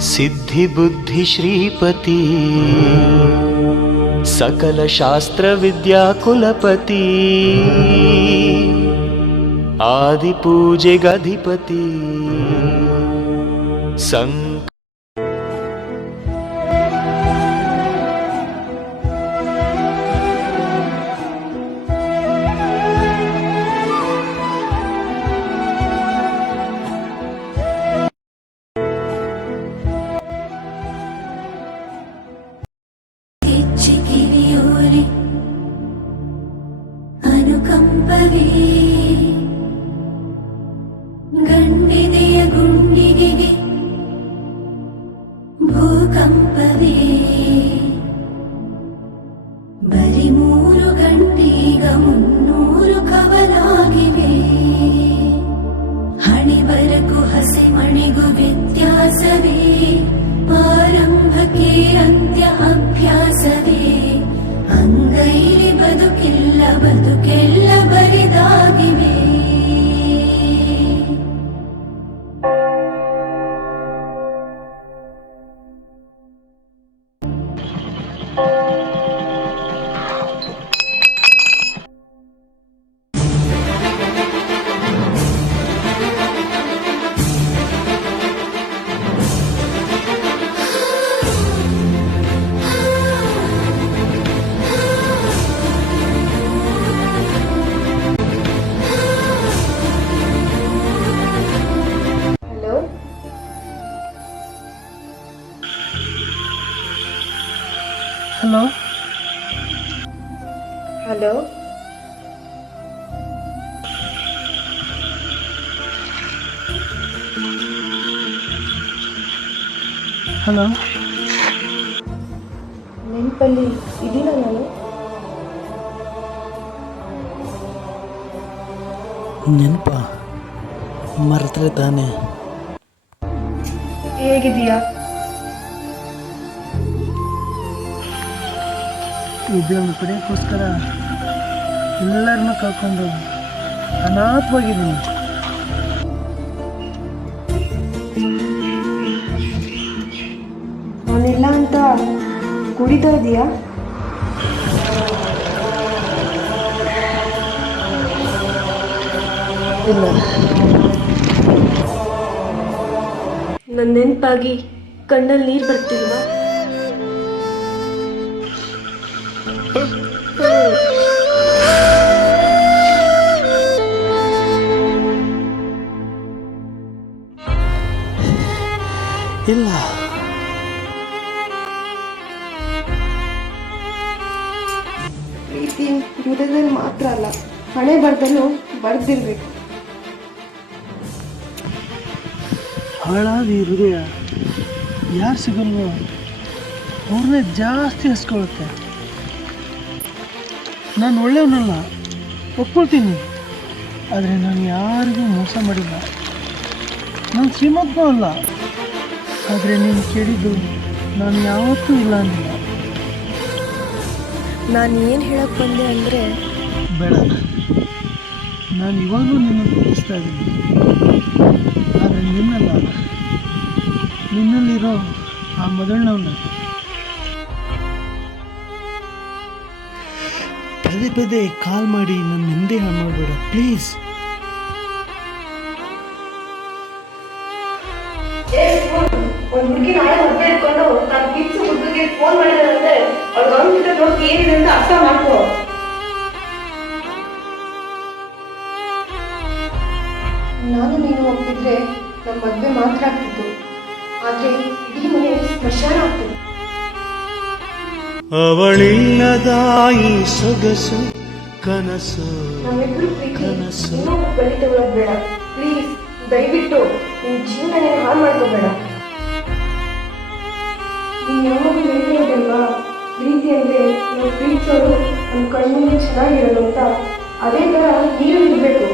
सिद्धिबुद्धिश्रीपति सकलशास्त्रविद्याकुलपति आदिपूजिगधिपति सङ्ग కంపవే hello? Hello? Hello? ನೆನಪಲ್ಲಿ ಇದೀನ ನಾನು? ನೆನಪ? ಮರೆತ್ರೆ ತಾನೆ. ಹೇಗಿದೀಯಾ ಇದನ್ನು ಪಡೆಯೋಕ್ಕೋಸ್ಕರ ಎಲ್ಲರನ್ನೂ ಕಳ್ಕೊಂಡು ಅನಾಥವಾಗಿದ್ದೀನಿ. ಅವನಿಲ್ಲ ಅಂತ ಕುಡಿತಾ ಇದೆಯಾ? ಇಲ್ಲ. ನನ್ನ ನೆನಪಾಗಿ ಕಣ್ಣಲ್ಲಿ ನೀರು ಬರ್ತಿಲ್ವಾ? ಇಲ್ಲ. ಪ್ರೀತಿ ಹೃದಯದಲ್ಲಿ ಮಾತ್ರ ಅಲ್ಲ ಹಣೆ ಬರ್ದಲ್ಲೂ ಬರ್ದಿರ್ಬೇಕು. ಹಾಳಾದ ಈ ಹೃದಯ ಯಾರು ಸಿಗಲ್ವೋ? ಅವ್ರನ್ನೇ ಜಾಸ್ತಿ ಹಸ್ಕೊಳುತ್ತೆ. ನಾನು ಒಳ್ಳೆಯವನಲ್ಲ ಒಪ್ಕೊಳ್ತೀನಿ. ಆದರೆ ನಾನು ಯಾರಿಗೂ ಮೋಸ ಮಾಡಿಲ್ಲ. ನಾನು ಶ್ರೀಮಂತನೂ ಅಲ್ಲ. ಆದರೆ ನೀನು ಕೇಳಿದ್ದು ನಾನು ಯಾವತ್ತೂ ಇಲ್ಲ ಅಂದಿಲ್ಲ ನಾನು ಏನು ಹೇಳಕ್ಕೆ ಬಂದೆ ಅಂದರೆ ಬೇಡ. ನಾನು ಇವಾಗಲೂ ನಿನ್ನನ್ನು ಪ್ರೀತಿಸ್ತಾ ಇದ್ದೀನಿ. ಆದರೆ ನಿನ್ನಲ್ಲ. ನಿನ್ನಲ್ಲಿರೋ ಆ ಮೊದಲನವನ್ನ ಪದೇ ಪದೇ ಕಾಲ್ ಮಾಡಿ ನನ್ನ ಹಿಂದೆ ಹಾಳು ಮಾಡಬೇಡ ಪ್ಲೀಸ್. ಒಂದ್ ಹುಡುಗಿ ನಾಳೆ ಮದ್ವೆ ಇಟ್ಕೊಂಡು ನಾನು ಪ್ರೀತಿಸೋ ಹುಡುಗಿಗೆ ಫೋನ್ ಮಾಡಿದ್ರೆ ಅವ್ಳ ಗೌರ್ಮೆಂಟ್ ನೋಡಿ ಏನಿದೆ ಅಂತ ಅರ್ಥ ಮಾಡ್ಕೋ. ನಾನು ನೀನು ಒಪ್ಪಿದ್ರೆ ನಮ್ಮ ಮದುವೆ ಮಾತ್ರ ಆಗ್ತಿತ್ತು. ಆದರೆ ಇಡೀ ಮನೆ ಸ್ಮಶಾನ ಆಗ್ತಿತ್ತು. ಅವಳಿಲ್ಲದ ಈ ಸೊಗಸು ಕನಸು ನಮ್ಮಿಬ್ರು ಕನಸು. ಬೇಡ. ಪ್ಲೀಸ್ ದಯವಿಟ್ಟು ನಿನ್ ಜೀವನ ಹಾಳು ಮಾಡ್ಕೋಬೇಡ. ನೀನು ಯಾವಾಗ ಹೇಳ್ತಿರೋದಲ್ವಾ ಪ್ರೀತಿ ಅಂದ್ರೆ ನಾವು ಪ್ರೀತಿಸೋರು ನಮ್ಮ ಕಣ್ಣಿಗೆ ಚೆನ್ನಾಗಿರೋದು ಅಂತ ಅದೇ ಥರ ನೀನು ಇರಬೇಕು.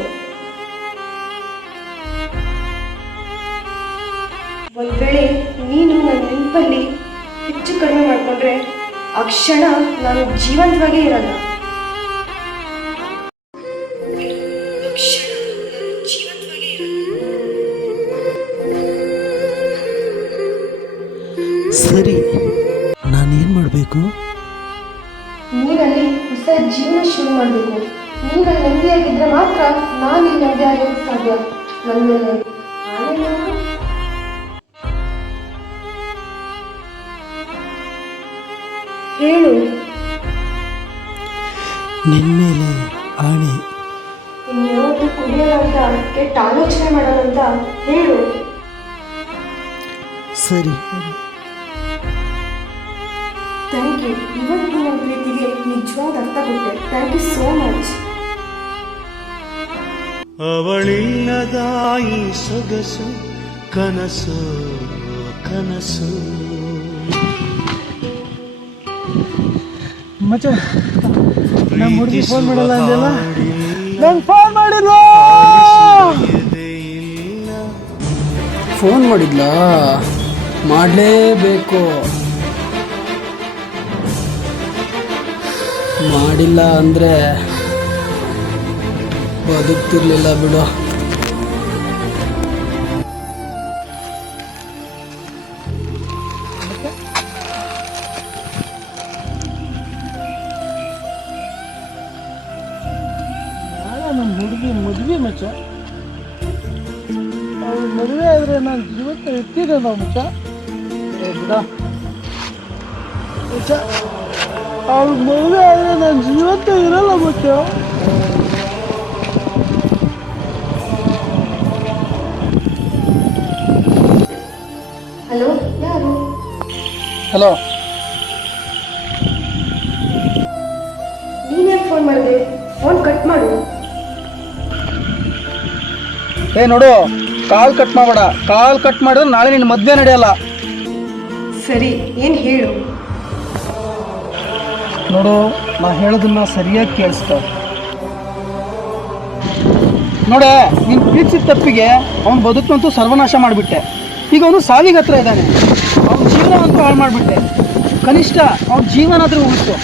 ಒಂದು ವೇಳೆ ನೀನು ನನ್ನ ನೆನಪಲ್ಲಿ ಹೆಚ್ಚು ಕಡಿಮೆ ಮಾಡಿಕೊಂಡ್ರೆ ಆ ಕ್ಷಣ ನಾನು ಜೀವಂತವಾಗೇ ಇರಲ್ಲ. ಮಾಡಬೇಕು? ನೀನಲ್ಲಿ ಹೊಸ ಜೀವನ ಶುರು ಮಾಡಬೇಕು. ನೀನಲ್ಲಿ ನೆಮ್ಮದಿಯಾಗಿದ್ರೆ ಮಾತ್ರ ನಾನು ನೆಮ್ಮದಿಯಾಗೋಕ್ಕೆ ಸಾಧ್ಯ. ನನ್ನ ಮೇಲೆ ಹೇಳು ನಿನ್ನ ಮೇಲೆ ಆಣೆ. ಇನ್ಯಾವತ್ತು ಕುಡಿಯಲ್ಲ ಅಂತ ಕೆಟ್ಟ ಆಲೋಚನೆ ಮಾಡಲ್ಲ ಅಂತ ಹೇಳು. ಸರಿ. ಥ್ಯಾಂಕ್ ಯು ಇವತ್ತು ನನ್ನ ಪ್ರೀತಿಗೆ ನಿಜವಾದ ಅರ್ಥ ಕೊಟ್ಟೆ. ಥ್ಯಾಂಕ್ ಯು ಸೋ ಮಚ್ ಅವಳಿಲ್ಲದ ಈ ಸೊಗಸು ಕನಸು ಕನಸು. ಮಚ್ಚ ನಮ್ಮ ಹುಡುಗಿ ಫೋನ್ ಮಾಡಲ್ಲ ಅಂದಿಲ್ಲ ನಂಗೆ ಫೋನ್ ಮಾಡಿಲ್ಲ ಫೋನ್ ಮಾಡಿದ್ಲಾ? ಮಾಡಲೇಬೇಕು. ಮಾಡಿಲ್ಲ ಅಂದರೆ ಬದುಕ್ತಿರ್ಲಿಲ್ಲ ಬಿಡು. ನಮ್ಮ ಹುಡುಗಿ ಮದುವೆ ಮಚ್ಚ. ಮದುವೆ ಆದರೆ ನಾನು ಜೀವಕ್ಕೆ ಎತ್ತಿದೆ ನಾವು ಮಚ್ಚ ಮಚ್ಚ. ಅವಳ ಮದುವೆ ಆದರೆ ನನ್ನ ಜೀವಂತ ಇರಲ್ಲ ಮತ್ತೆ. ಹಲೋ ಯಾರು? ಹಲೋ. ನೀನೇ ಫೋನ್ ಮಾಡಿದೆ? ಫೋನ್ ಕಟ್ ಮಾಡು. ಏ ನೋಡು ಕಾಲ್ ಕಟ್ ಮಾಡಬೇಡ. ಕಾಲ್ ಕಟ್ ಮಾಡಿದ್ರೆ ನಾಳೆ ನಿನ್ನ ಮದುವೆ ನಡೆಯಲ್ಲ. ಸರಿ ಏನು ಹೇಳು? ನೋಡು ನಾ ಹೇಳೋದನ್ನ ಸರಿಯಾಗಿ ಕೇಳಿಸ್ತ ನೋಡೆ ನೀನು ಪ್ರೀತಿಸಿದ ತಪ್ಪಿಗೆ ಅವ್ನು ಬದುಕಂತೂ ಸರ್ವನಾಶ ಮಾಡಿಬಿಟ್ಟೆ. ಈಗ ಅವನು ಸಾವಿಗೆ ಹತ್ರ ಇದ್ದಾನೆ. ಅವನ ಜೀವನ ಅಂತೂ ಹಾಳು ಮಾಡಿಬಿಟ್ಟೆ. ಕನಿಷ್ಠ ಅವನ ಜೀವನ ಆದರೂ ಉಳಿತು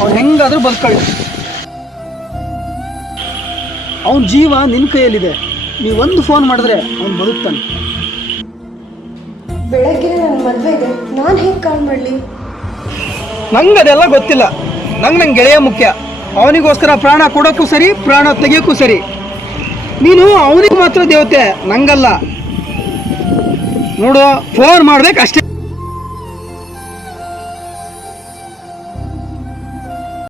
ಅವ್ನು ಹೆಂಗಾದರೂ ಬದುಕೊಳ್ಳಿ ಅವನ ಜೀವ ನಿನ್ನ ಕೈಯಲ್ಲಿದೆ. ಒಂದು ಫೋನ್ ಮಾಡಿದ್ರೆ ಅವ್ನು ಬದುಕ್ತಾನೆ. ಬೆಳಗ್ಗೆ ನನ್ನ ಮದುವೆ ಇದೆ ನಾನು ಹೇಗೆ ಕಾಲ್ ಮಾಡಲಿ ನಂಗೆ ಅದೆಲ್ಲ ಗೊತ್ತಿಲ್ಲ. ನಂಗೆ ನಂಗೆ ಗೆಳೆಯ ಮುಖ್ಯ. ಅವನಿಗೋಸ್ಕರ ಪ್ರಾಣ ಕೊಡೋಕ್ಕೂ ಸರಿ, ಪ್ರಾಣ ತೆಗಿಯೋಕ್ಕೂ ಸರಿ. ನೀನು ಅವನಿಗೆ ಮಾತ್ರ ದೇವತೆ, ನಂಗಲ್ಲ. ನೋಡು ಫೋನ್ ಮಾಡ್ಬೇಕು ಅಷ್ಟೇ.